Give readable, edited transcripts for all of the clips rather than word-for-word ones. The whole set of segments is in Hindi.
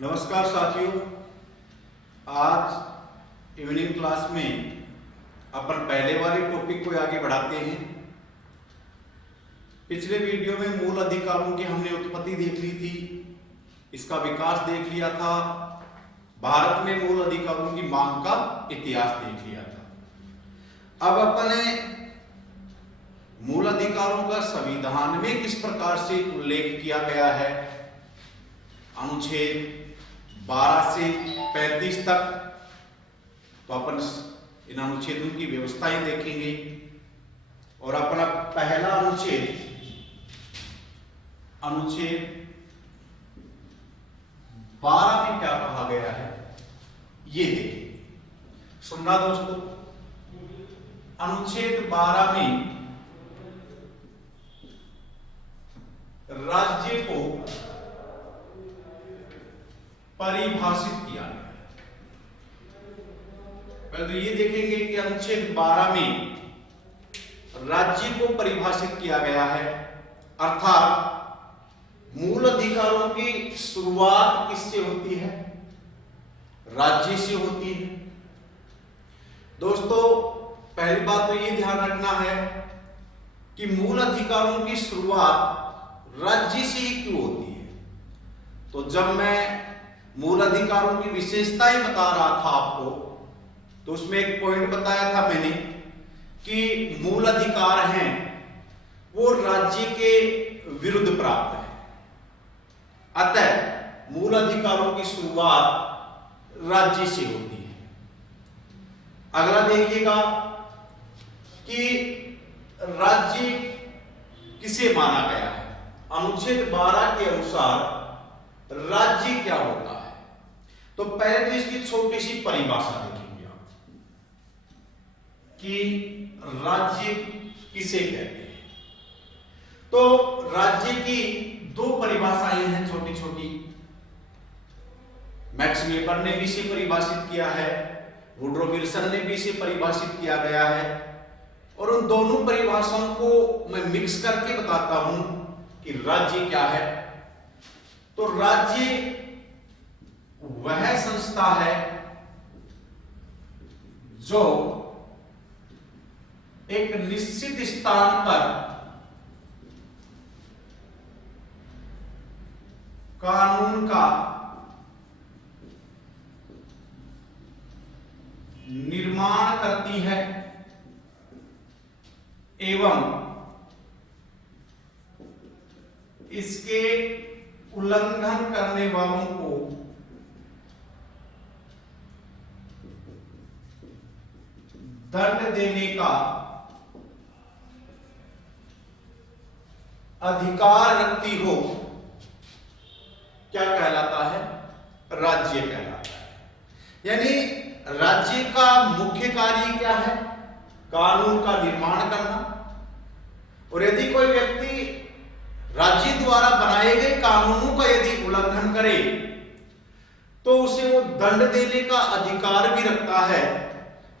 नमस्कार साथियों, आज इवनिंग क्लास में अपन पहले वाले टॉपिक को आगे बढ़ाते हैं। पिछले वीडियो में मूल अधिकारों की हमने उत्पत्ति देख ली थी, इसका विकास देख लिया था, भारत में मूल अधिकारों की मांग का इतिहास देख लिया था। अब अपने मूल अधिकारों का संविधान में किस प्रकार से उल्लेख किया गया है, अनुच्छेद 12 से 35 तक, तो अपन इन अनुच्छेदों की व्यवस्थाएं देखेंगे। और अपना पहला अनुच्छेद 12 में क्या कहा गया है ये देखिए। सुनना दोस्तों, अनुच्छेद 12 में राज्य को परिभाषित किया गया है। पहले तो ये देखेंगे कि अनुच्छेद 12 में राज्य को परिभाषित किया गया है, अर्थात मूल अधिकारों की शुरुआत किससे होती है? राज्य से होती है। दोस्तों, पहली बात तो ये ध्यान रखना है कि मूल अधिकारों की शुरुआत राज्य से ही क्यों होती है। तो जब मैं मूल अधिकारों की विशेषताएं बता रहा था आपको, तो उसमें एक पॉइंट बताया था मैंने कि मूल अधिकार हैं वो राज्य के विरुद्ध प्राप्त है, अतः मूल अधिकारों की शुरुआत राज्य से होती है। अगला देखिएगा कि राज्य किसे माना गया है। अनुच्छेद 12 के अनुसार राज्य क्या होता है, तो पहले तो इसकी छोटी सी परिभाषा देखेंगे आप कि राज्य किसे कहते हैं। तो राज्य की दो परिभाषाएं हैं छोटी छोटी। मैक्स वेबर ने भी इसे परिभाषित किया है, वुड्रो विल्सन ने भी इसे परिभाषित किया गया है, और उन दोनों परिभाषाओं को मैं मिक्स करके बताता हूं कि राज्य क्या है। तो राज्य वह संस्था है जो एक निश्चित स्थान पर कानून का निर्माण करती है एवं इसके उल्लंघन करने वालों को दंड देने का अधिकार रखती हो, क्या कहलाता है? राज्य कहलाता है। यानी राज्य का मुख्य कार्य क्या है? कानून का निर्माण करना। और यदि कोई व्यक्ति राज्य द्वारा बनाए गए कानूनों का यदि उल्लंघन करे तो उसे वो दंड देने का अधिकार भी रखता है,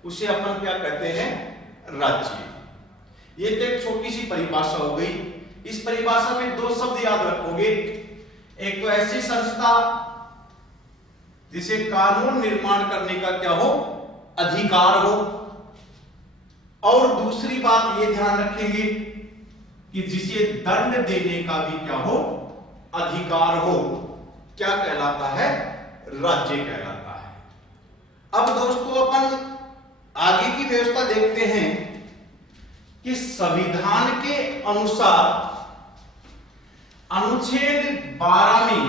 उसे अपन क्या कहते हैं? राज्य। ये तो एक छोटी सी परिभाषा हो गई। इस परिभाषा में दो शब्द याद रखोगे, एक तो ऐसी संस्था जिसे कानून निर्माण करने का क्या हो? अधिकार हो, और दूसरी बात ये ध्यान रखेंगे कि जिसे दंड देने का भी क्या हो? अधिकार हो। क्या कहलाता है? राज्य कहलाता है। अब दोस्तों, अपन आगे की व्यवस्था देखते हैं कि संविधान के अनुसार अनुच्छेद 12 में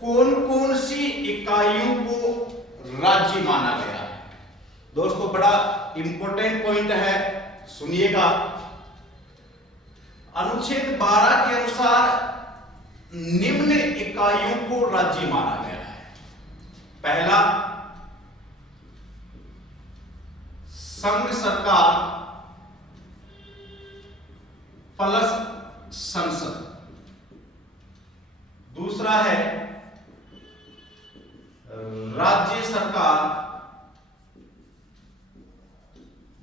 कौन कौन सी इकाइयों को राज्य माना गया है। दोस्तों, बड़ा इंपॉर्टेंट पॉइंट है, सुनिएगा। अनुच्छेद 12 के अनुसार निम्न इकाइयों को राज्य माना गया है। पहला, संघ सरकार प्लस संसद। दूसरा है राज्य सरकार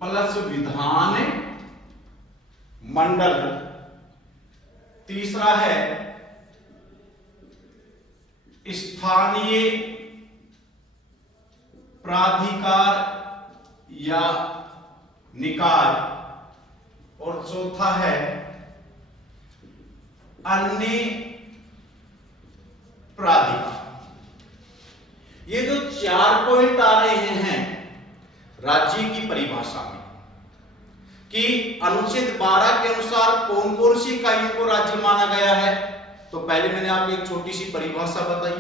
प्लस विधान मंडल। तीसरा है स्थानीय प्राधिकार या निकाय, और चौथा है अन्य प्राधिकार। ये जो 4 पॉइंट आ रहे हैं राज्य की परिभाषा में कि अनुच्छेद 12 के अनुसार कौन कौन सी इकाइयों को राज्य माना गया है, तो पहले मैंने आपको एक छोटी सी परिभाषा बताई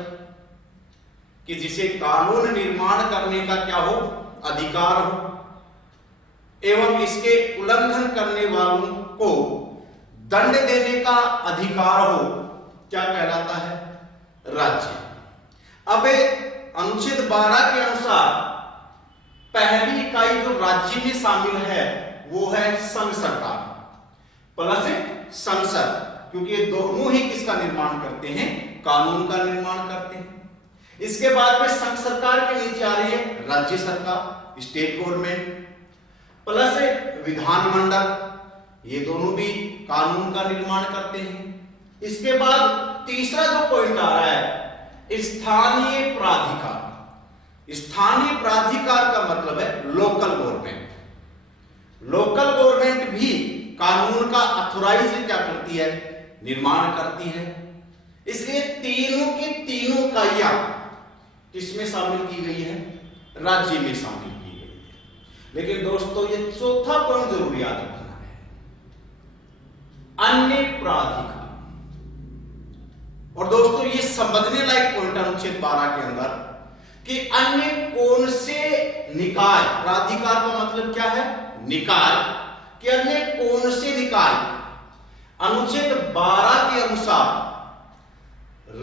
कि जिसे कानून निर्माण करने का क्या हो, अधिकार हो, एवं इसके उल्लंघन करने वालों को दंड देने का अधिकार हो, क्या कहलाता है, राज्य। अब अनुच्छेद 12 के अनुसार पहली इकाई जो राज्य में शामिल है वो है संघ सरकार प्लस संसद, क्योंकि ये दोनों ही किसका निर्माण करते हैं, कानून का निर्माण करते हैं। इसके बाद में संघ सरकार के नीचे आ रही है राज्य सरकार, स्टेट गवर्नमेंट, प्लस विधानमंडल, ये दोनों भी कानून का निर्माण करते हैं। इसके बाद तीसरा जो पॉइंट आ रहा है स्थानीय प्राधिकार। स्थानीय प्राधिकार का मतलब है लोकल गवर्नमेंट। लोकल गवर्नमेंट भी कानून का अथॉराइज क्या करती है, निर्माण करती है। इसलिए तीनों की तीनों इकाइयां किसमें शामिल की गई है, राज्य में शामिल की गई है। लेकिन दोस्तों ये चौथा पॉइंट जरूर याद रखना है, अन्य प्राधिकार। और दोस्तों ये समझने लायक पॉइंट अनुच्छेद 12 के अंदर कि अन्य कौन से निकाय, प्राधिकार का मतलब क्या है, निकाय, कि अन्य कौन से निकाय अनुच्छेद 12 के अनुसार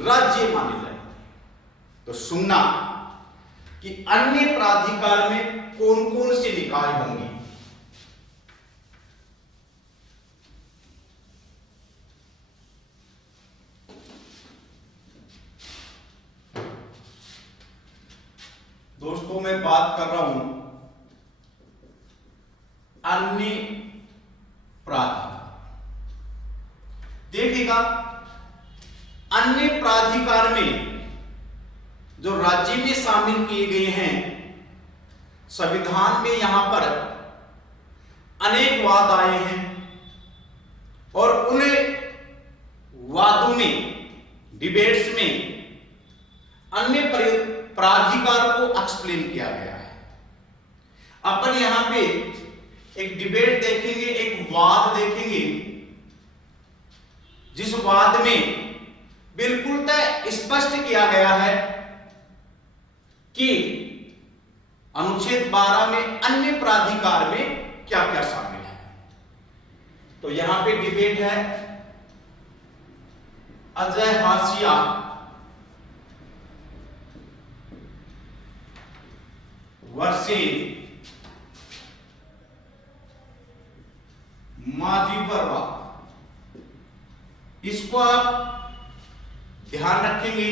राज्य माने जाएंगे। तो सुनना कि अन्य प्राधिकार में कौन कौन से निकाय होंगे। दोस्तों मैं बात कर रहा हूं अन्य प्राधिकार। देखिएगा अन्य प्राधिकार में जो राज्य में शामिल किए गए हैं, संविधान में यहां पर अनेक वाद आए हैं और उन्हें वादों में, डिबेट्स में अन्य प्राधिकार को एक्सप्लेन किया गया है। अपन यहां पे एक डिबेट देखेंगे, एक वाद देखेंगे, जिस वाद में बिल्कुल तय स्पष्ट किया गया है कि अनुच्छेद 12 में अन्य प्राधिकार में क्या क्या शामिल है। तो यहां पे डिबेट है अजय हाशिया वर्सेस माजीबरवा। इसको आप ध्यान रखेंगे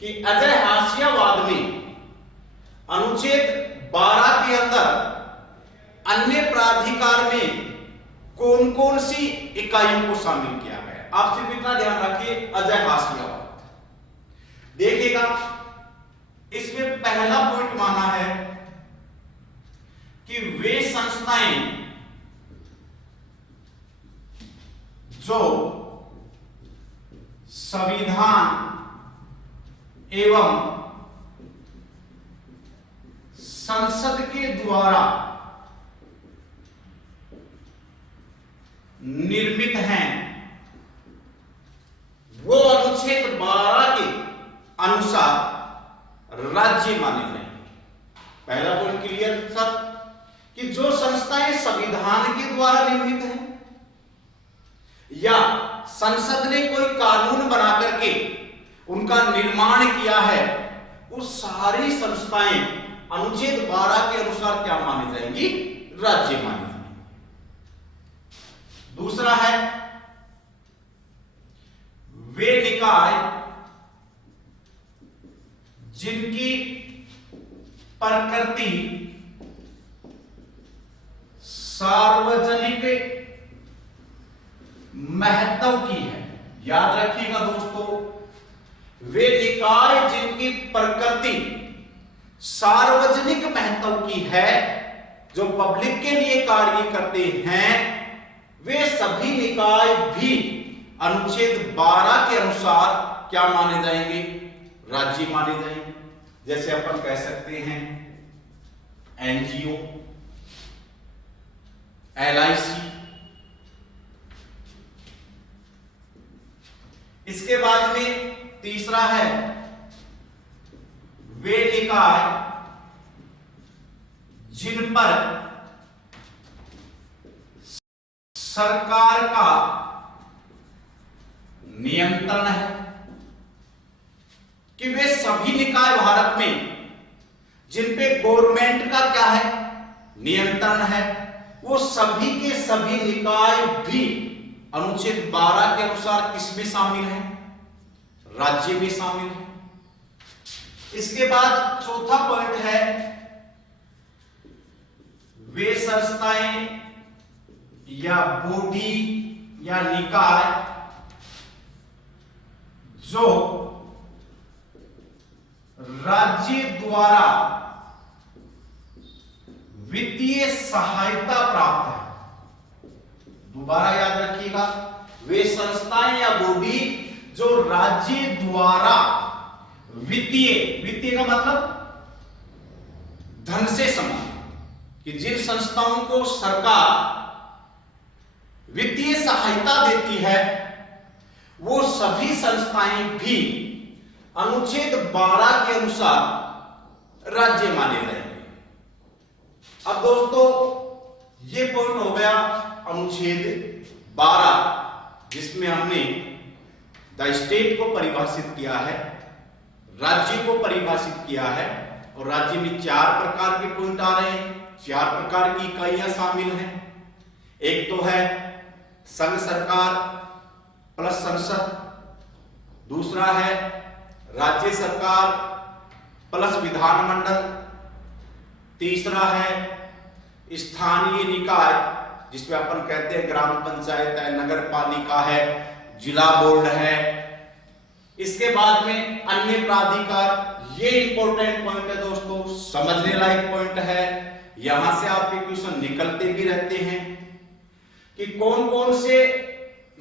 कि अजय हाशियावाद में अनुच्छेद 12 के अंदर अन्य प्राधिकार में कौन कौन सी इकाइयों को शामिल किया गया। आप सिर्फ इतना ध्यान रखिए, अजय हाशियावाद। देखिएगा इसमें पहला पॉइंट माना है कि वे संस्थाएं जो संविधान एवं संसद के द्वारा निर्मित हैं, वो अनुच्छेद 12 के अनुसार राज्य माने जाएंगे। पहला पॉइंट क्लियर सब, कि जो संस्थाएं संविधान के द्वारा निर्मित हैं या संसद ने कोई कानून बना करके उनका निर्माण किया है, वो सारी संस्थाएं अनुच्छेद 12 के अनुसार क्या मानी जाएंगी, राज्य मानी जाएंगी। दूसरा है वे निकाय जिनकी प्रकृति सार्वजनिक महत्व की है। याद रखिएगा दोस्तों, वे निकाय जिनकी प्रकृति सार्वजनिक महत्व की है, जो पब्लिक के लिए कार्य करते हैं, वे सभी निकाय भी अनुच्छेद 12 के अनुसार क्या माने जाएंगे? राज्य माने जाएंगे। जैसे अपन कह सकते हैं एनजीओ, एलआईसी। इसके बाद में तीसरा है वे निकाय जिन पर सरकार का नियंत्रण है, कि वे सभी निकाय भारत में जिन पे गवर्नमेंट का क्या है? नियंत्रण है, वो सभी के सभी निकाय भी अनुच्छेद 12 के अनुसार किसमें शामिल है? राज्य में शामिल है। इसके बाद चौथा पॉइंट है वे संस्थाएं या बॉडी या निकाय जो राज्य द्वारा वित्तीय सहायता प्राप्त है। दोबारा याद रखिएगा, वे संस्थाएं या बॉडी जो राज्य द्वारा वित्तीय का मतलब धन से संबंधित, कि जिन संस्थाओं को सरकार वित्तीय सहायता देती है, वो सभी संस्थाएं भी अनुच्छेद 12 के अनुसार राज्य माने जाएंगे। अब दोस्तों ये पॉइंट हो गया अनुच्छेद 12, जिसमें हमने द स्टेट को परिभाषित किया है, राज्य को परिभाषित किया है, और राज्य में 4 प्रकार के पॉइंट आ रहे हैं, 4 प्रकार की इकाइयां शामिल हैं। एक तो है संघ सरकार प्लस संसद, दूसरा है राज्य सरकार प्लस विधानमंडल, तीसरा है स्थानीय निकाय, जिसमें अपन कहते हैं ग्राम पंचायत है, नगर पालिका है, जिला बोर्ड है। इसके बाद में अन्य प्राधिकार। ये इंपॉर्टेंट पॉइंट है दोस्तों, समझने लायक पॉइंट है। यहां से आपके क्वेश्चन निकलते भी रहते हैं कि कौन कौन से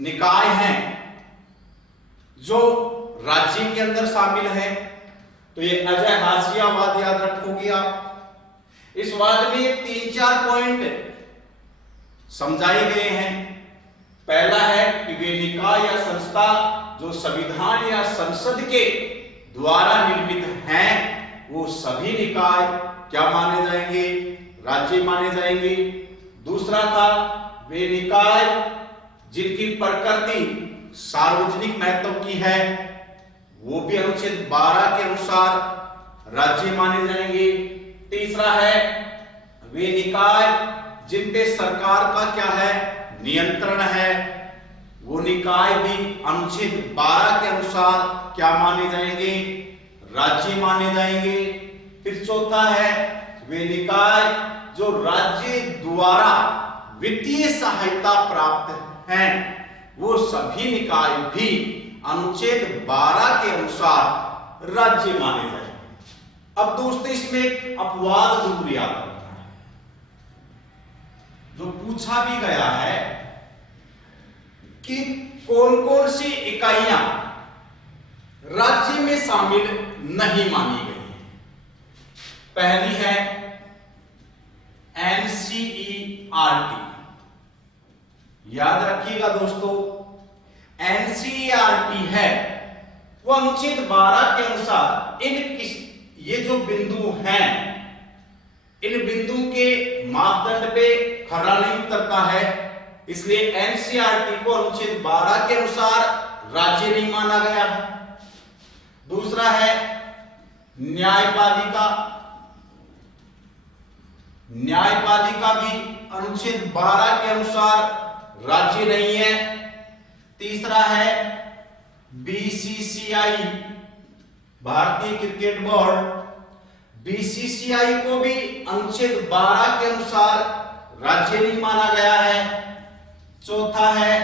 निकाय हैं जो राज्य के अंदर शामिल है। तो ये अजय हाशियावाद याद रखोगे आप। इस वाद में 3-4 पॉइंट समझाए गए हैं। पहला है कि वे निकाय या संस्था जो संविधान या संसद के द्वारा निर्मित हैं, वो सभी निकाय क्या माने जाएंगे? राज्य माने जाएंगे। दूसरा था वे निकाय जिनकी प्रकृति सार्वजनिक महत्व की है, वो भी अनुच्छेद 12 के अनुसार राज्य माने जाएंगे। तीसरा है वे निकाय जिन पे सरकार का क्या है? नियंत्रण है, वो निकाय भी अनुच्छेद 12 के अनुसार क्या माने जाएंगे? राज्य माने जाएंगे। फिर चौथा है वे निकाय जो राज्य द्वारा वित्तीय सहायता प्राप्त हैं, वो सभी निकाय भी अनुच्छेद 12 के अनुसार राज्य माने जाएंगे। अब दोस्तों इसमें एक अपवाद जरूर याद रखना है, जो पूछा भी गया है कि कौन कौन सी इकाइयां राज्य में शामिल नहीं मानी गई हैं। पहली है एनसीईआरटी। याद रखिएगा दोस्तों, एनसीईआरटी है वो अनुच्छेद 12 के अनुसार ये जो बिंदु हैं, इन बिंदु के मापदंड पे खरा नहीं उतरता है, इसलिए एनसीईआरटी को अनुच्छेद 12 के अनुसार राज्य नहीं माना गया। दूसरा है न्यायपालिका। न्यायपालिका भी अनुच्छेद 12 के अनुसार राज्य नहीं है। तीसरा है बीसीसीआई, भारतीय क्रिकेट बोर्ड। बीसीसीआई को भी अनुच्छेद 12 के अनुसार राज्य नहीं माना गया है। चौथा है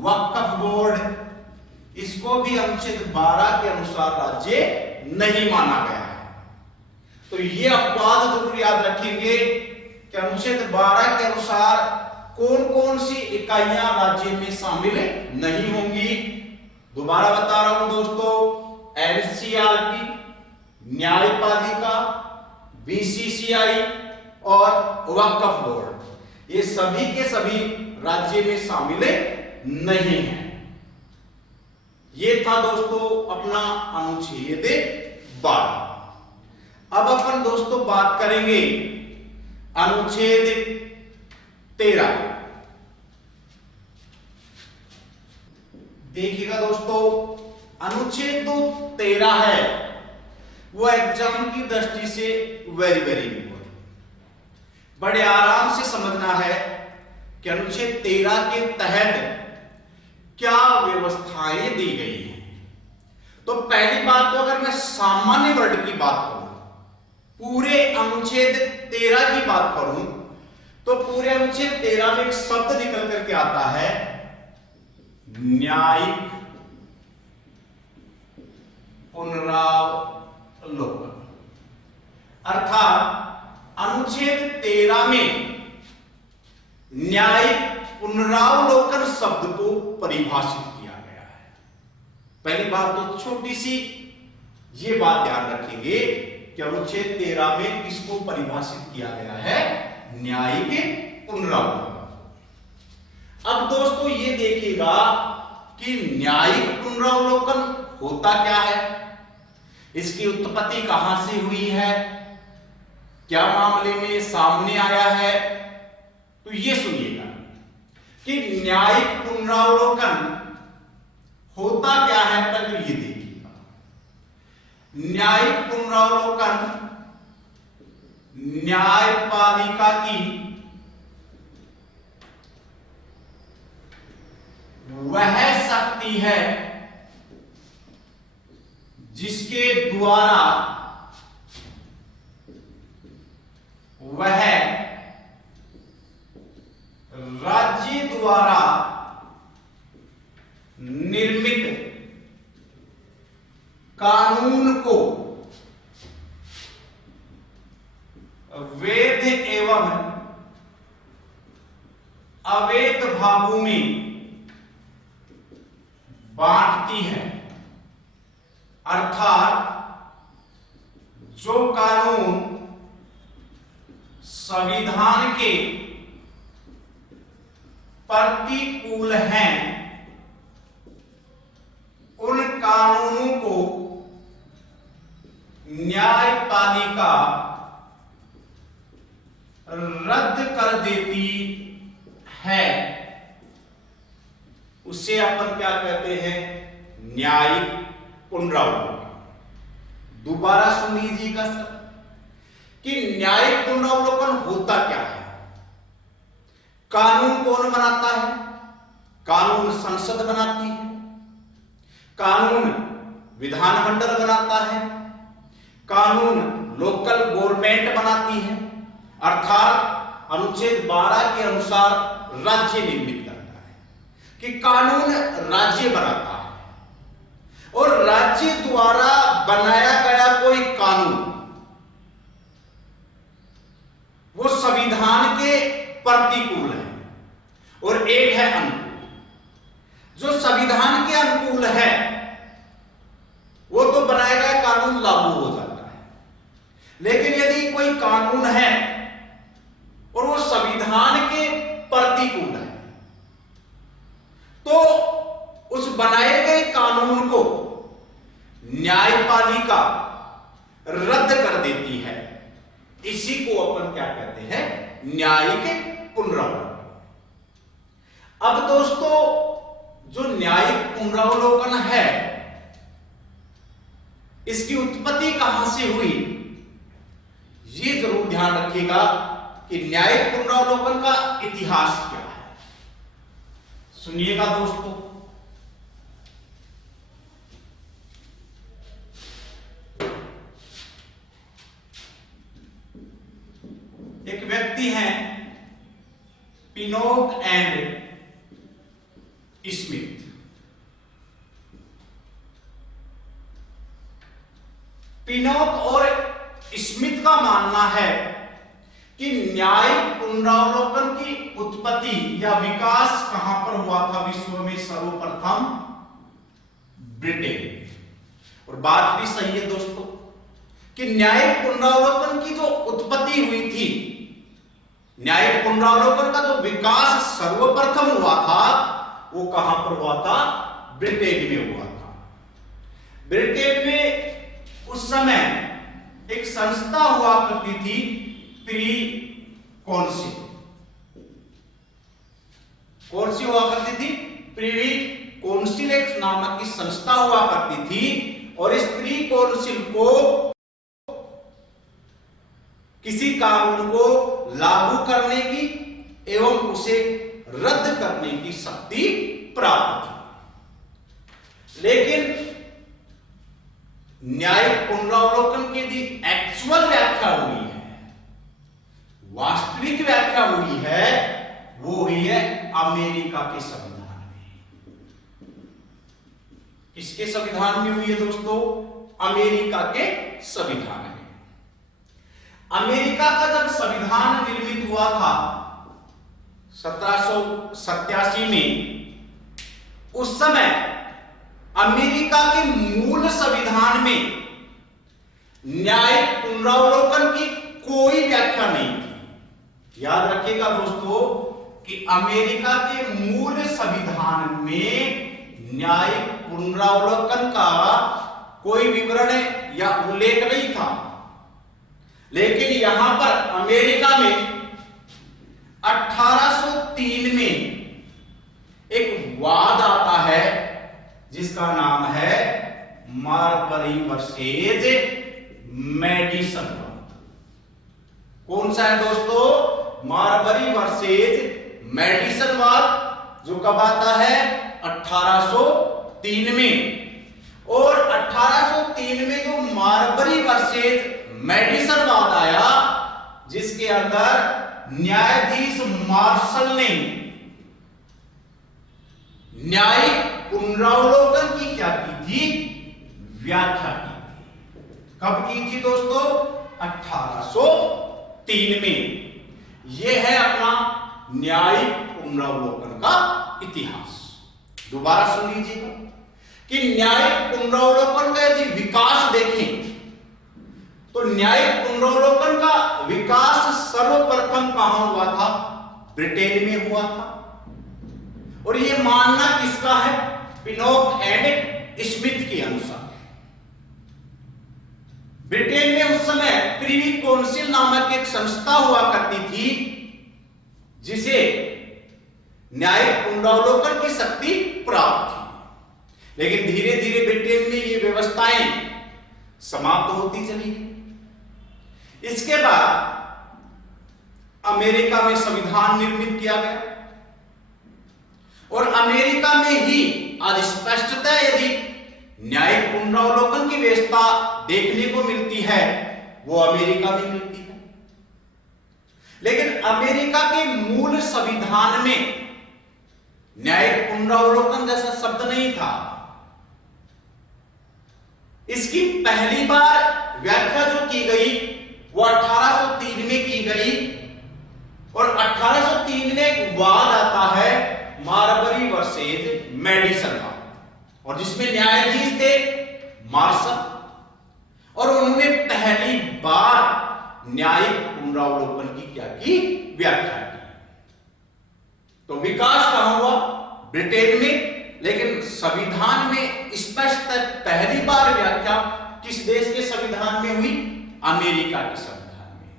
वक्फ बोर्ड। इसको भी अनुच्छेद 12 के अनुसार राज्य नहीं माना गया है। तो ये अपवाद जरूर याद रखेंगे कि अनुच्छेद 12 के अनुसार कौन कौन सी इकाइयां राज्य में शामिल नहीं होंगी। दोबारा बता रहा हूं दोस्तों, एनसीईआरटी, न्यायपालिका, बीसीसीआई और वक्फ बोर्ड, ये सभी के सभी राज्य में शामिल नहीं है। ये था दोस्तों अपना अनुच्छेद 12। अब अपन दोस्तों बात करेंगे अनुच्छेद 13। देखिएगा दोस्तों, अनुच्छेद जो 13 है वो एग्जाम की दृष्टि से वेरी वेरी इंपॉर्टेंट, बड़े आराम से समझना है कि अनुच्छेद 13 के तहत क्या व्यवस्थाएं दी गई हैं। तो पहली बात तो अगर मैं सामान्य वर्ड की बात करूं, पूरे अनुच्छेद 13 की बात करूं, तो पूरे अनुच्छेद 13 में एक शब्द निकल करके आता है न्यायिक पुनरावलोकन। अर्थात अनुच्छेद 13 में न्यायिक पुनरावलोकन शब्द को परिभाषित किया गया है। पहली बात तो छोटी सी ये बात ध्यान रखेंगे कि अनुच्छेद 13 में किसको परिभाषित किया गया है, न्यायिक पुनरावलोकन। अब दोस्तों ये देखिएगा कि न्यायिक पुनरावलोकन होता क्या है, इसकी उत्पत्ति कहां से हुई है, क्या मामले में सामने आया है। तो ये सुनिएगा कि न्यायिक पुनरावलोकन होता क्या है, पहले ये देखिएगा। न्यायिक पुनरावलोकन न्यायपालिका की वह शक्ति है जिसके द्वारा वह राज्य द्वारा निर्मित कानून को वैध एवं अवैध भागों में बांटती है। अर्थात जो कानून संविधान के प्रतिकूल हैं, उन कानूनों को न्यायपालिका रद्द कर देती है। उसे अपन क्या कहते हैं, न्यायिक पुनरावलोकन। दोबारा सुन लीजिएगा सर कि न्यायिक पुनरावलोकन होता क्या है। कानून कौन बनाता है, कानून संसद बनाती है, कानून विधानमंडल बनाता है, कानून लोकल गवर्नमेंट बनाती है। अर्थात अनुच्छेद 12 के अनुसार राज्य निर्मित करता है कि कानून राज्य बनाता है और राज्य द्वारा बनाया गया कोई कानून वो संविधान के प्रतिकूल है और एक है अनुकूल। जो संविधान के अनुकूल है वो तो बनाया गया कानून लागू हो जाता है, लेकिन यदि कोई कानून है और वो संविधान के प्रतिकूल है तो उस बनाए गए कानून को न्यायपालिका रद्द कर देती है। इसी को अपन क्या कहते हैं, न्यायिक पुनरावलोकन। अब दोस्तों जो न्यायिक पुनरावलोकन है इसकी उत्पत्ति कहां से हुई, ये जरूर ध्यान रखिएगा कि न्यायिक पुनरावलोकन का इतिहास क्या है। सुनिएगा दोस्तों, एक व्यक्ति हैं पिनोक एंड स्मिथ। पिनोक और स्मिथ का मानना है कि न्यायिक पुनरावलोकन की उत्पत्ति या विकास कहां पर हुआ था विश्व में सर्वप्रथम? ब्रिटेन। और बात भी सही है दोस्तों कि न्यायिक पुनरावलोकन की जो उत्पत्ति हुई थी, न्यायिक पुनरावलोकन का जो विकास सर्वप्रथम हुआ था वो कहां पर हुआ था? ब्रिटेन में हुआ था। ब्रिटेन में उस समय एक संस्था हुआ करती थी, प्री कौंसिल। कौन सी हुआ करती थी? प्रिवी कौंसिल एक नामक की संस्था हुआ करती थी। और इस प्री कौंसिल को किसी कानून को लागू करने की एवं उसे रद्द करने की शक्ति प्राप्त थी। लेकिन न्यायिक पुनरावलोकन की यदि एक्चुअल व्याख्या हुई है, वास्तविक व्याख्या हुई है, वो हुई है अमेरिका के संविधान में। किसके संविधान में हुई है दोस्तों? अमेरिका के संविधान में। अमेरिका का जब संविधान निर्मित हुआ था 1787 में, उस समय अमेरिका के मूल संविधान में न्यायिक पुनरावलोकन की कोई व्याख्या नहीं थी। याद रखिएगा दोस्तों कि अमेरिका के मूल संविधान में न्यायिक पुनरावलोकन का कोई विवरण या उल्लेख नहीं था। लेकिन यहां पर अमेरिका में 1803 में एक वाद आता है जिसका नाम है मार्बरी वर्सेज मैडिसन वाद। कौन सा है दोस्तों? मार्बरी वर्सेज मैडिसन वाद, जो कब आता है? 1803 में। और 1803 में जो मार्बरी वर्सेज मैडिसन वाद आया, जिसके अंदर न्यायाधीश मार्शल ने न्यायिक पुनरावलोकन की क्या की थी? व्याख्या की थी। कब की थी दोस्तों? 1803 में। यह है अपना न्यायिक पुनरावलोकन का इतिहास। दोबारा सुन लीजिएगा कि न्यायिक पुनरावलोकन का यदि विकास देखें तो न्यायिक पुनरावलोकन का विकास सर्वप्रथम कहां हुआ था? ब्रिटेन में हुआ था। और यह मानना किसका है? पिनोक एंड स्मिथ के अनुसार। ब्रिटेन में उस समय प्रिवी कौंसिल नामक एक संस्था हुआ करती थी, जिसे न्यायिक पुनरावलोकन की शक्ति प्राप्त थी। लेकिन धीरे धीरे ब्रिटेन में ये व्यवस्थाएं समाप्त होती चली गई। इसके बाद अमेरिका में संविधान निर्मित किया गया और अमेरिका में ही आज स्पष्टतः यदि न्यायिक पुनरावलोकन की व्यवस्था देखने को मिलती है, वो अमेरिका में मिलती है। लेकिन अमेरिका के मूल संविधान में न्यायिक पुनरावलोकन जैसा शब्द नहीं था। इसकी पहली बार व्याख्या जो की गई वो 1803 में की गई। और 1803 में एक वाद आता है मार्बरी वर्सेज मैडिसन का, और जिसमें न्यायाधीश थे मार्शल, और उन्होंने पहली बार न्यायिक पुनरावलोकन की क्या की? व्याख्या की। तो विकास कहां हुआ? ब्रिटेन में। लेकिन संविधान में स्पष्ट पहली बार व्याख्या किस देश के संविधान में हुई? अमेरिका के संविधान में।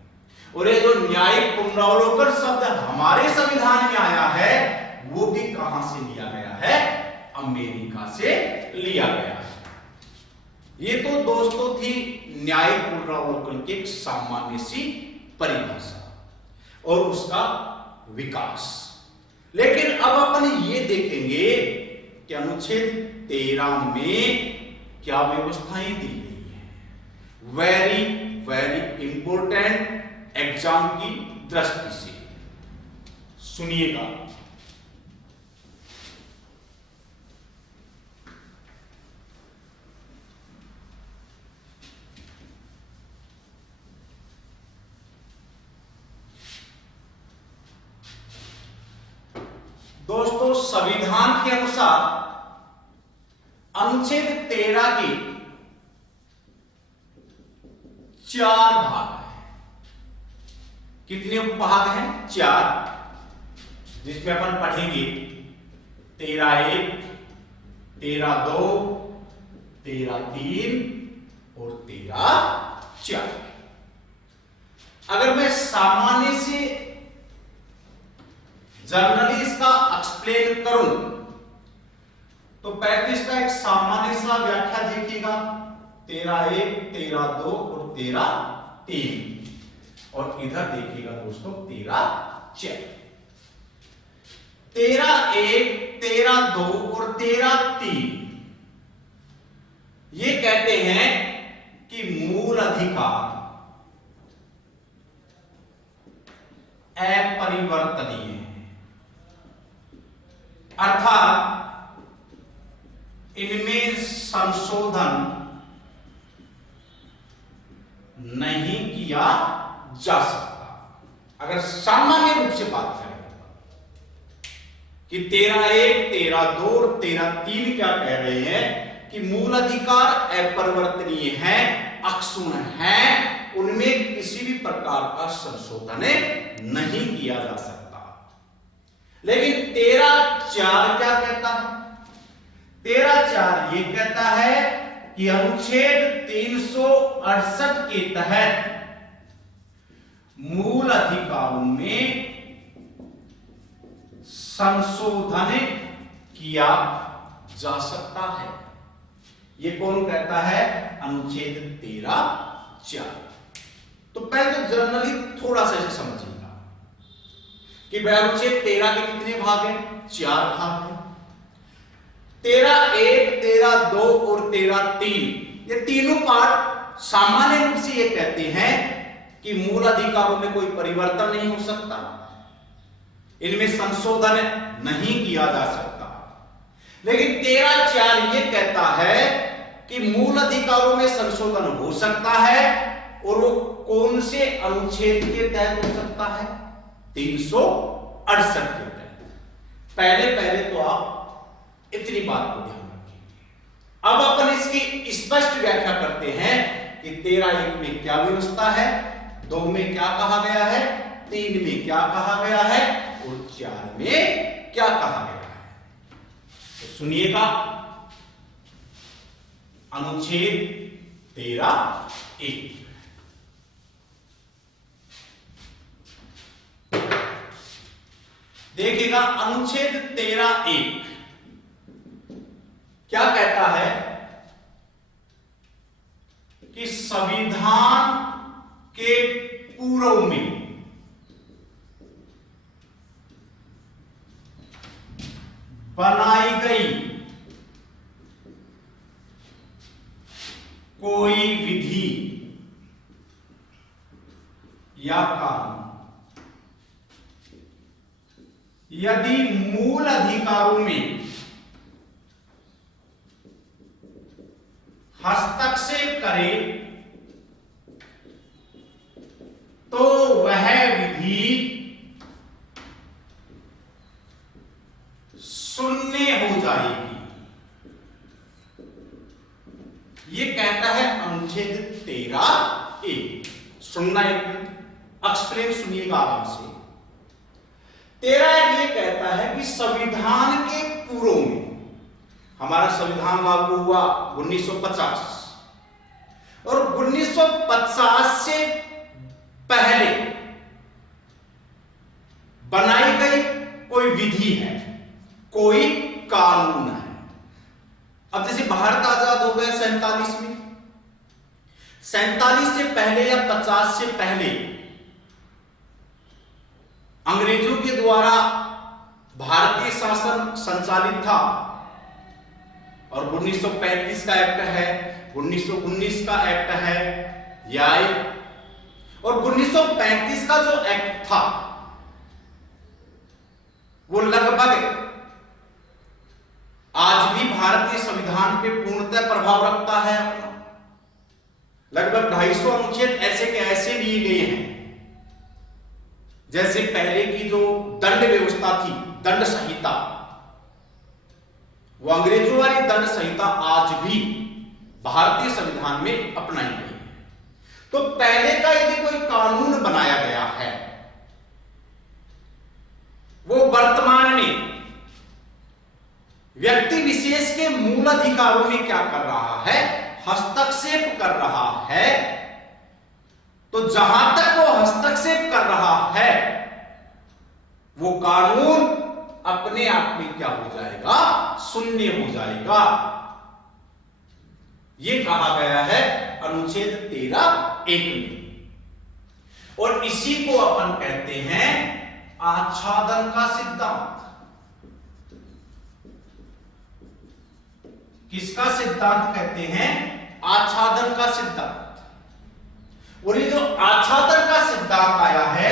और ये जो न्यायिक पुनरावलोकन शब्द हमारे संविधान में आया है, वो भी कहां से लिया गया है? अमेरिका से लिया गया है। ये तो दोस्तों थी न्यायिक पुनरावलोकन की एक सामान्य सी परिभाषा और उसका विकास। लेकिन अब अपन ये देखेंगे कि अनुच्छेद 13 में क्या व्यवस्थाएं दी गई है। वेरी वेरी इंपॉर्टेंट एग्जाम की दृष्टि से सुनिएगा। दोस्तों संविधान के अनुसार अनुच्छेद 13 के 4 भाग हैं। कितने उपभाग हैं? 4, जिसमें अपन पढ़ेंगे 13(1), 13(2), 13(3) और 13(4). अगर मैं सामान्य से जनरली इसका एक्सप्लेन करूं तो पहले इसका एक सामान्य सा व्याख्या देखिएगा, 13(1), 13(2) और 13(3), और इधर देखिएगा दोस्तों 13(4). 13(1), 13(2) और 13(3) ये कहते हैं कि मूल अधिकार अपरिवर्तनीय है, अर्थात इनमें संशोधन नहीं किया जा सकता। अगर सामान्य रूप से बात करें कि 13(1), 13(2) और 13(3) क्या कह रहे हैं कि मूल अधिकार अपरिवर्तनीय है, अक्षुण्ण है, उनमें किसी भी प्रकार का संशोधन नहीं किया जा सकता। लेकिन 13(4) क्या कहता है? 13(4) ये कहता है कि अनुच्छेद 368 के तहत मूल अधिकारों में संशोधन किया जा सकता है। ये कौन कहता है? अनुच्छेद 13(4). तो पहले तो जनरली थोड़ा सा इसे समझिएगा कि अनुच्छेद 13 के कितने भाग हैं? 4 भाग हैं। 13(1), 13(2) और 13(3) ये तीनों पार्ट सामान्य रूप से ये कहते हैं कि मूल अधिकारों में कोई परिवर्तन नहीं हो सकता, इनमें संशोधन नहीं किया जा सकता। लेकिन 13(4) ये कहता है कि मूल अधिकारों में संशोधन हो सकता है, और वो कौन से अनुच्छेद के तहत हो सकता है? 368 के तहत। पहले तो आप इतनी बात को ध्यान रखिए। अब अपन इसकी स्पष्ट व्याख्या करते हैं कि 13(1) में क्या व्यवस्था है, 2 में क्या कहा गया है, 3 में क्या कहा गया है और 4 में क्या कहा गया है। तो सुनिएगा, अनुच्छेद 13(1) देखिएगा। अनुच्छेद 13(1) क्या कहता है कि संविधान के पूर्व में बनाई गई कोई विधि या कानून यदि मूल अधिकारों में हस्तक्षेप करे तो वह विधि शून्य हो जाएगी। ये कहता है अनुच्छेद 13(1). सुनना एक मिनट, एक्सप्लेन सुनिएगा आराम से। 13(1) ये कहता है कि संविधान के पूर्व में, हमारा संविधान लागू हुआ 1950, और 1950 से पहले बनाई गई कोई विधि है, कोई कानून है। अब जैसे भारत आजाद हो गया 47 में, 47 से पहले या 50 से पहले अंग्रेजों के द्वारा भारतीय शासन संचालित था, और 1935 का एक्ट है, 1919 का एक्ट है, और 1935 का जो एक्ट था वो लगभग आज भी भारतीय संविधान पे पूर्णतः प्रभाव रखता है। लगभग 250 अनुच्छेद ऐसे के ऐसे लिए गए हैं। जैसे पहले की जो दंड व्यवस्था थी दंड संहिता, वो अंग्रेजों वाली दंड संहिता आज भी भारतीय संविधान में अपनाई गई है। तो पहले का यदि कोई कानून बनाया गया है, वो वर्तमान में व्यक्ति विशेष के मूल अधिकारों में क्या कर रहा है, हस्तक्षेप कर रहा है, तो जहां तक वो हस्तक्षेप कर रहा है वो कानून अपने आप में क्या हो जाएगा, शून्य हो जाएगा। ये कहा गया है अनुच्छेद 13(1) में, और इसी को अपन कहते हैं आच्छादन का सिद्धांत। किसका सिद्धांत कहते हैं? आच्छादन का सिद्धांत। और ये जो आच्छादन का सिद्धांत आया है,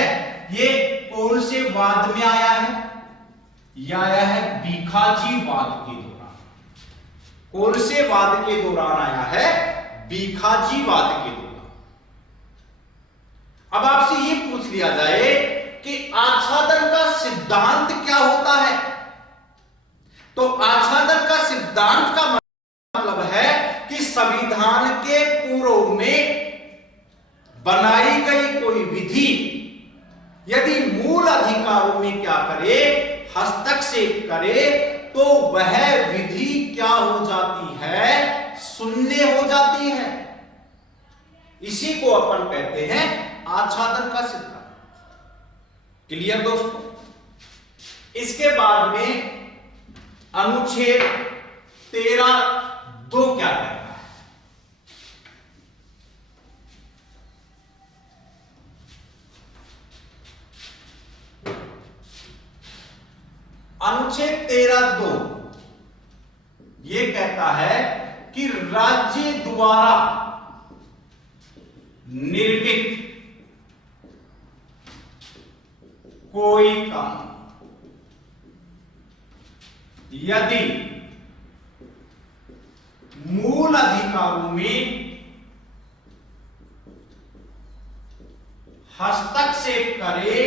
ये कौन से वाद में आया है? यह आया है बीखाजीवाद के दौरान। कौन से वाद के दौरान आया है? बीखाजीवाद के दौरान। अब आपसे ये पूछ लिया जाए कि आच्छादन का सिद्धांत क्या होता है, तो आच्छादन का सिद्धांत का मतलब है कि संविधान के पूर्व में बनाई गई कोई विधि यदि मूल अधिकारों में क्या करे, हस्तक्षेप करे, तो वह विधि क्या हो जाती है, शून्य हो जाती है। इसी को अपन कहते हैं आच्छादन का सिद्धांत। क्लियर दोस्तों? इसके बाद में अनुच्छेद 13(2) क्या कहता है? अनुच्छेद 13(2) ये कहता है कि राज्य द्वारा निर्मित कोई कानून यदि मूल अधिकारों में हस्तक्षेप करे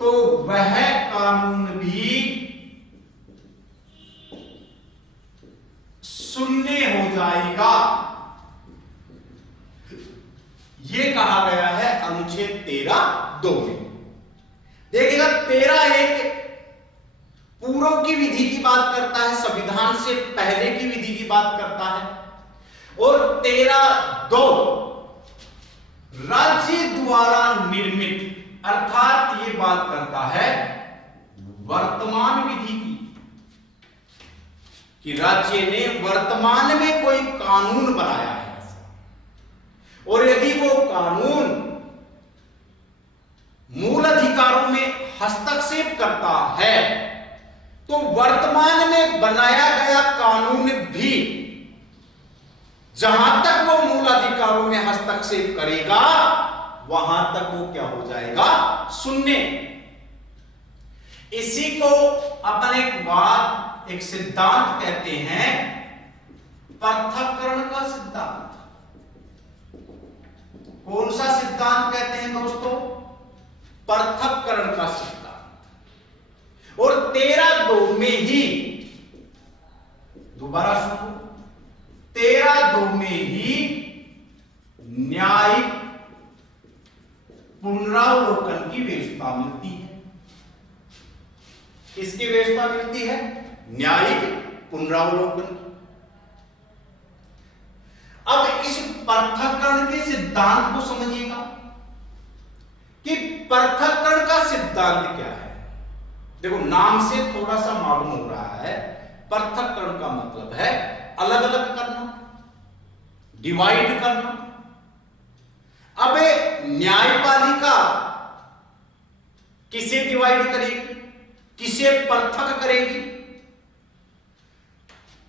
तो वह कानून भी शून्य हो जाएगा। यह कहा गया है अनुच्छेद 13(2) में। देखिएगा 13(1) पूर्व की विधि की बात करता है, संविधान से पहले की विधि की बात करता है, और 13(2) राज्य द्वारा निर्मित, अर्थात ये बात करता है वर्तमान विधि की, कि राज्य ने वर्तमान में कोई कानून बनाया है, और यदि वो कानून मूल अधिकारों में हस्तक्षेप करता है तो वर्तमान में बनाया गया कानून भी जहां तक वो मूल अधिकारों में हस्तक्षेप करेगा वहां तक वो क्या हो जाएगा, शून्य। इसी को अपन एक वाद, एक सिद्धांत कहते हैं पृथक्करण का सिद्धांत। कौन सा सिद्धांत कहते हैं दोस्तों? पृथक्करण का सिद्धांत। और 13(2) में ही, दोबारा सुनो, 13(2) में ही न्यायिक पुनरावलोकन की व्यवस्था मिलती है। किसकी व्यवस्था मिलती है? न्यायिक पुनरावलोकन की। अब इस पृथक्करण के सिद्धांत को समझिएगा कि पृथक्करण का सिद्धांत क्या है। देखो नाम से थोड़ा सा मालूम हो रहा है, पृथक्करण का मतलब है अलग अलग करना, डिवाइड करना। अब न्यायपालिका किसे डिवाइड करेगी, किसे पृथक करेगी?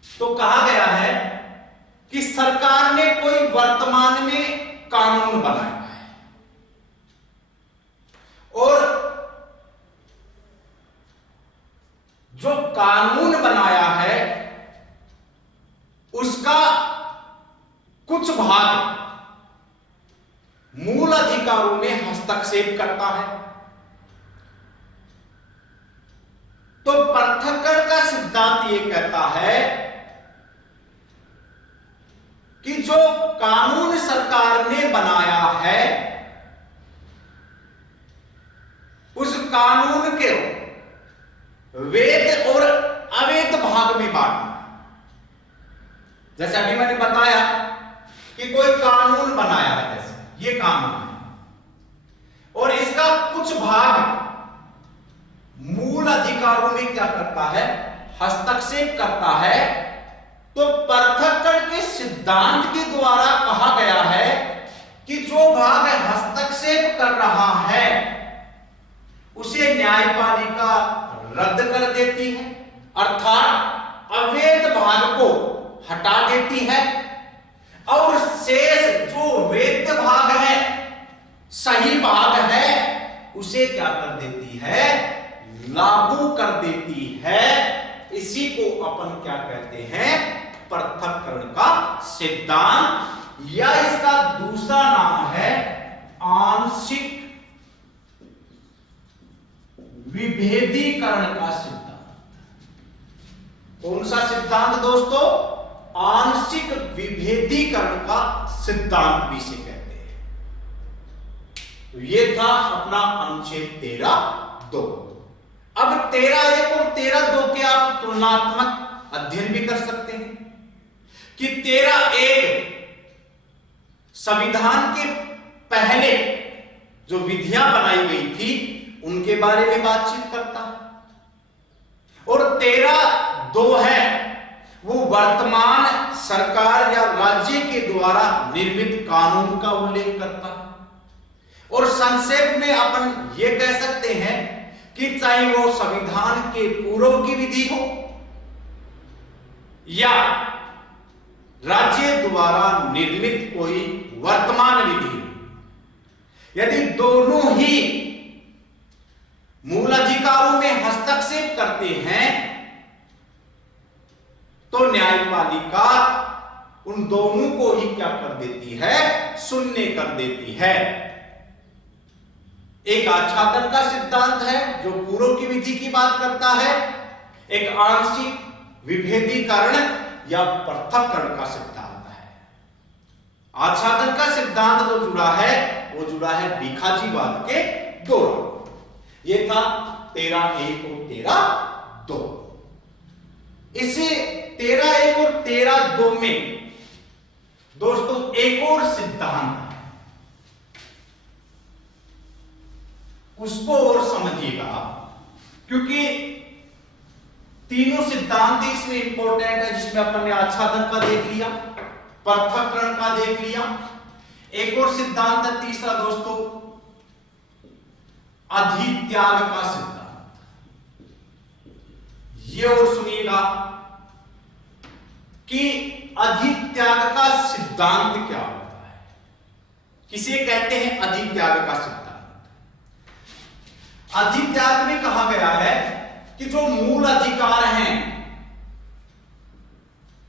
तो कहा गया है कि सरकार ने कोई वर्तमान में कानून बनाया है और जो कानून बनाया है उसका कुछ भाग मूल अधिकारों में हस्तक्षेप करता है तो पृथक्करण का सिद्धांत ये कहता है कि जो कानून सरकार ने बनाया है उस कानून के वैध और अवैध भाग में बांटना। जैसे अभी मैंने बताया कि कोई कानून बनाया है, जैसे ये कानून है और इसका कुछ भाग मूल अधिकारों में क्या करता है, हस्तक्षेप करता है, तो पृथक्करण के सिद्धांत के द्वारा कहा गया है कि जो भाग हस्तक्षेप कर रहा है उसे न्यायपालिका रद्द कर देती है, अर्थात अवैध भाग को हटा देती है और शेष जो वैध भाग है, सही भाग है, उसे क्या कर देती है, लागू कर देती है। इसी को अपन क्या कहते हैं, पृथक्करण का सिद्धांत, या इसका दूसरा नाम है आंशिक विभेदीकरण का सिद्धांत। कौन सा सिद्धांत दोस्तों, आंशिक विभेदीकरण का सिद्धांत भी से कहते हैं। तो ये था अपना अनुच्छेद 13(2). अब 13(1) और 13(2) के आप तुलनात्मक अध्ययन भी कर सकते हैं कि 13(1) संविधान के पहले जो विधियां बनाई गई थी उनके बारे में बातचीत करता है और 13(2) है वो वर्तमान सरकार या राज्य के द्वारा निर्मित कानून का उल्लेख करता है। और संक्षेप में अपन ये कह सकते हैं कि चाहे वो संविधान के पूर्व की विधि हो या राज्य द्वारा निर्मित कोई वर्तमान विधि, यदि दोनों ही मूल अधिकारों में हस्तक्षेप करते हैं तो न्यायपालिका उन दोनों को ही क्या कर देती है, शून्य कर देती है। एक आच्छादन का सिद्धांत है जो पूर्व की विधि की बात करता है, एक आंशिक विभेदीकरण या पृथक्करण का सिद्धांत है। आच्छादन का सिद्धांत जो जुड़ा है वो जुड़ा है भिखाजीवाद के दौरान। ये था 13(1) और 13(2). इसे 13(1) और 13(2) में दोस्तों एक और सिद्धांत है, उसको और समझिएगा क्योंकि तीनों सिद्धांत इसमें इंपॉर्टेंट है, जिसमें अपन ने आच्छादन का देख लिया, पृथक्करण का देख लिया, एक और सिद्धांत है तीसरा दोस्तों अधित्याग का सिद्धांत। ये और सुनिएगा कि अधित्याग का सिद्धांत क्या होता है, किसे कहते हैं अधित्याग का सिद्धांत। अधित्याग में कहा गया है कि जो मूल अधिकार हैं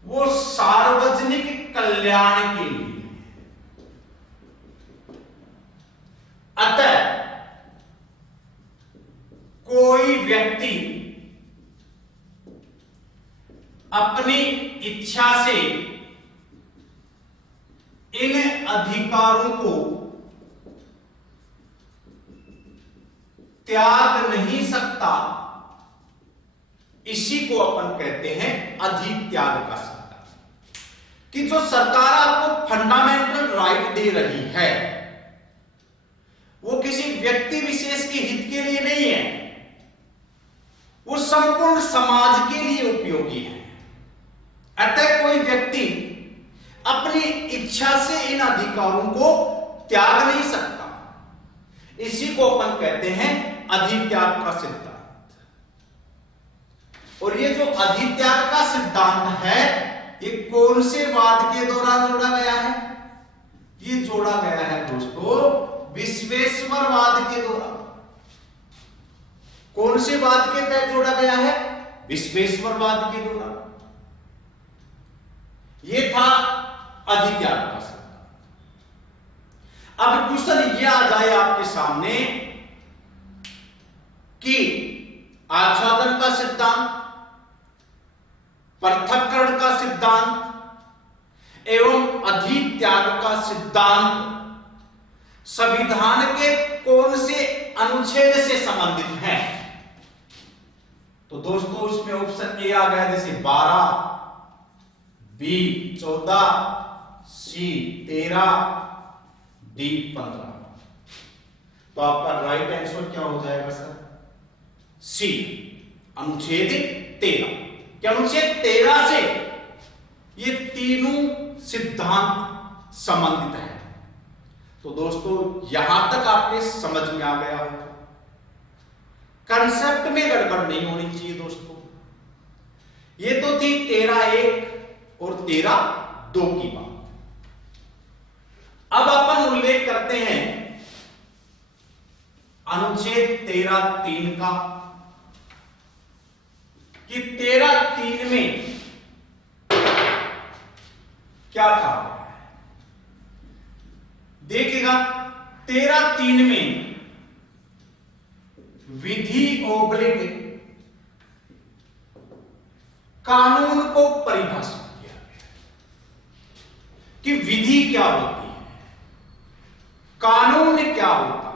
वो सार्वजनिक कल्याण के लिए, अतः कोई व्यक्ति अपनी इच्छा से इन अधिकारों को त्याग नहीं सकता। इसी को अपन कहते हैं अधित्याग का सिद्धांत, कि जो सरकार आपको फंडामेंटल राइट दे रही है वो किसी व्यक्ति विशेष के हित के लिए नहीं है, वो संपूर्ण समाज के लिए उपयोगी है। अतः कोई व्यक्ति अपनी इच्छा से इन अधिकारों को त्याग नहीं सकता। इसी को अपन कहते हैं अधित्याग का सिद्धांत। और ये जो अधित्याग का सिद्धांत है ये कौन से वाद के दौरान जोड़ा गया है, ये जोड़ा गया है दोस्तों विश्वेश्वरवाद के दौरान। कौन से वाद के तहत जोड़ा गया है, विश्वेश्वरवाद के दौरान। ये था अधित्याग का सिद्धांत। अब क्वेश्चन ये आ जाए आपके सामने कि आच्छादन का सिद्धांत, पृथक्करण का सिद्धांत एवं अधित्याग का सिद्धांत संविधान के कौन से अनुच्छेद से संबंधित है? तो दोस्तों इसमें ऑप्शन ए आ गया, जैसे 12, बी 14, सी 13, डी 15। तो आपका राइट आंसर क्या हो जाएगा सर? सी, अनुच्छेद 13। क्या अनुच्छेद 13 से ये तीनों सिद्धांत संबंधित हैं। तो दोस्तों यहां तक आपके समझ में आ गया होगा। कंसेप्ट में गड़बड़ नहीं होनी चाहिए दोस्तों। ये तो थी 13(1) और 13(2) की बात। अब अपन उल्लेख करते हैं अनुच्छेद 13(3) का, कि 13(3) में क्या था? देखिएगा 13(3) में विधि ओब्लिग कानून को परिभाषित किया गया कि विधि क्या होती है, कानून क्या होता है।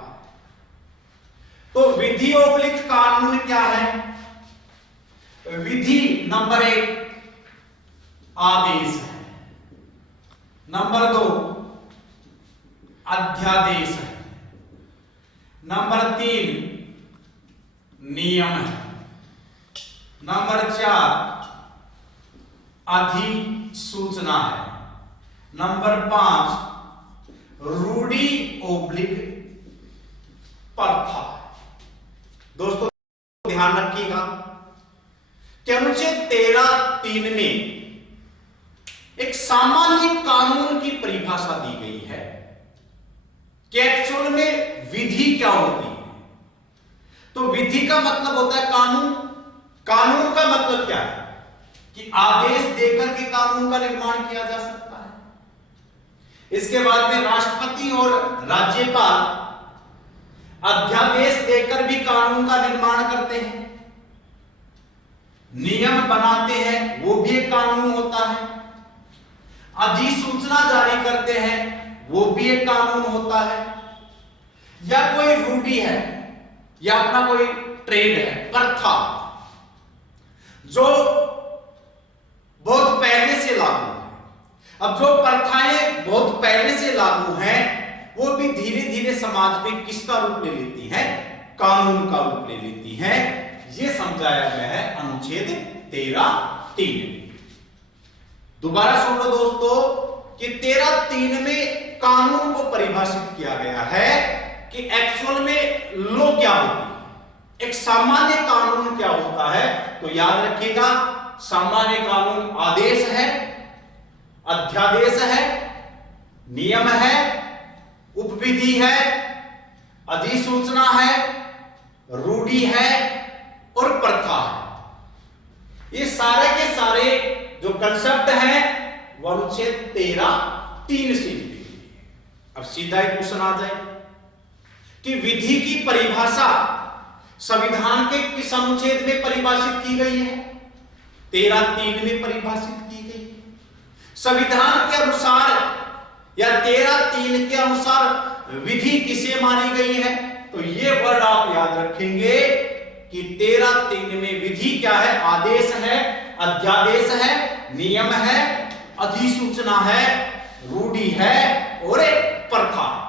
तो विधि ओब्लिग कानून क्या है? विधि नंबर 1 आदेश है, नंबर 2 अध्यादेश है, नंबर 3 नियम है, नंबर 4 अधिसूचना है, नंबर 5 रूढ़ि ओब्लिग प्रथा। दोस्तों ध्यान रखिएगा कि अनुच्छेद 13(3) में एक सामान्य कानून की परिभाषा दी गई है कि एक्चुअल में विधि क्या होती है। तो विधि का मतलब होता है कानून। कानून का मतलब क्या है? कि आदेश देकर के कानून का निर्माण किया जा सकता है। इसके बाद में राष्ट्रपति और राज्यपाल अध्यादेश देकर भी कानून का निर्माण करते हैं, नियम बनाते हैं, वो भी एक कानून होता है। अधिसूचना जारी करते हैं, वो भी एक कानून होता है। या कोई रूढ़ि है या अपना कोई ट्रेड है, प्रथा, जो बहुत पहले से लागू है। अब जो प्रथाएं बहुत पहले से लागू हैं, वो भी धीरे धीरे समाज में किसका रूप ले लेती हैं? कानून का रूप ले लेती हैं। ये समझाया गया है अनुच्छेद 13(3). दोबारा सुन लो दोस्तों कि 13(3) में कानून को परिभाषित किया गया है कि एक्चुअल में लॉ क्या होती है, एक सामान्य कानून क्या होता है। तो याद रखिएगा, सामान्य कानून आदेश है, अध्यादेश है, नियम है, उपविधि है, अधिसूचना है, रूढ़ि है और प्रथा है। ये सारे के सारे जो कंसेप्ट है वो अनुच्छेद 13(3) से जुड़े हुए हैं। अब सीधा एक क्वेश्चन आ जाए कि विधि की परिभाषा संविधान के किस अनुच्छेद में परिभाषित की गई है? 13(3) में परिभाषित की गई है। संविधान के अनुसार या 13(3) के अनुसार विधि किसे मानी गई है? तो ये वर्ड आप याद रखेंगे कि 13(3) में विधि क्या है? आदेश है, अध्यादेश है, नियम है, अधिसूचना है, रूढ़ि है और एक प्रथा है।